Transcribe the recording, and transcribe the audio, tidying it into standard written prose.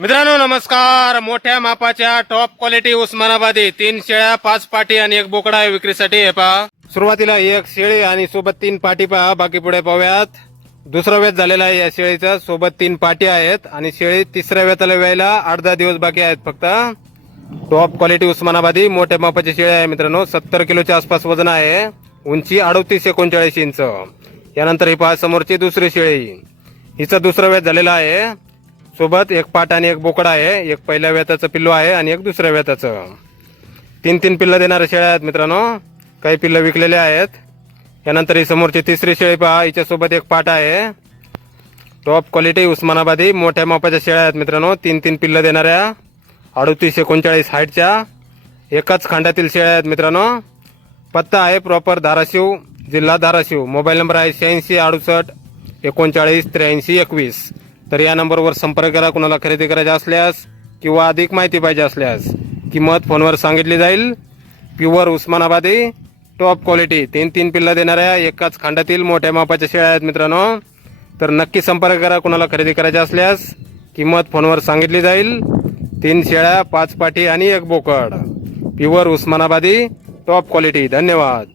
मित्रांनो नमस्कार. मोठ्या मापाच्या टॉप क्वालिटी उस्मानाबादी 3 शेळ्या 5 पाटी आणि 1 बोकडा आहे विक्रीसाठी. हे पहा, सुरुवातीला 1 शेळी आणि सोबत 3 पाटी पहा. बाकी पुढे पाहूयात. दुसरा वेत झालेला आहे या शेळीचा. सोबत 3 पाटी आहेत आणि शेळी तिसऱ्या वेताला व्यायला 8-10 दिवस बाकी आहेत फक्त. टॉप क्वालिटी उस्मानाबादी मोठ्या मापाची शेळी आहे मित्रांनो. 70 किलोच्या आसपास वजन आहे. उंची 38-39 इंच. यानंतर ही पहा समोरची दुसरी शेळी. हिचा दुसरा वेत झालेला आहे. सोबत 1 पाट आणि 1 बोकडा आहे. एक पहिल्या वेताचं पिल्लू आहे आणि एक दुसऱ्या वेताचं. 3 पिल्लं देणाऱ्या शेळ्या आहेत मित्रांनो. काही पिल्लं विकलेले आहेत. यानंतर ही समोरची तिसरी शेळी पहा. हिच्यासोबत 1 पाट आहे. टॉप क्वालिटी उस्मानाबादी मोठ्या मापाच्या शेळ्या आहेत मित्रांनो. 3 पिल्लं देणाऱ्या 38-39 हाईटच्या एकाच खांडातील शेळ्या आहेत मित्रांनो. पत्ता आहे प्रॉपर धाराशिव, जिल्हा धाराशिव. मोबाईल नंबर आहे 8668393921. तर या नंबरवर संपर्क करा कुणाला खरेदी करायची असल्यास किंवा अधिक माहिती पाहिजे असल्यास. किंमत फोनवर सांगितली जाईल. प्युअर उस्मानाबादी टॉप क्वालिटी 3 पिल्ला देणाऱ्या एकाच खांडातील मोठ्या मापाच्या शेळ्या आहेत मित्रांनो. तर नक्की संपर्क करा कुणाला खरेदी करायची असल्यास. किंमत फोनवर सांगितली जाईल. 3 शेळ्या 5 पाटी आणि 1 बोकड. प्युअर उस्मानाबादी टॉप क्वालिटी. धन्यवाद.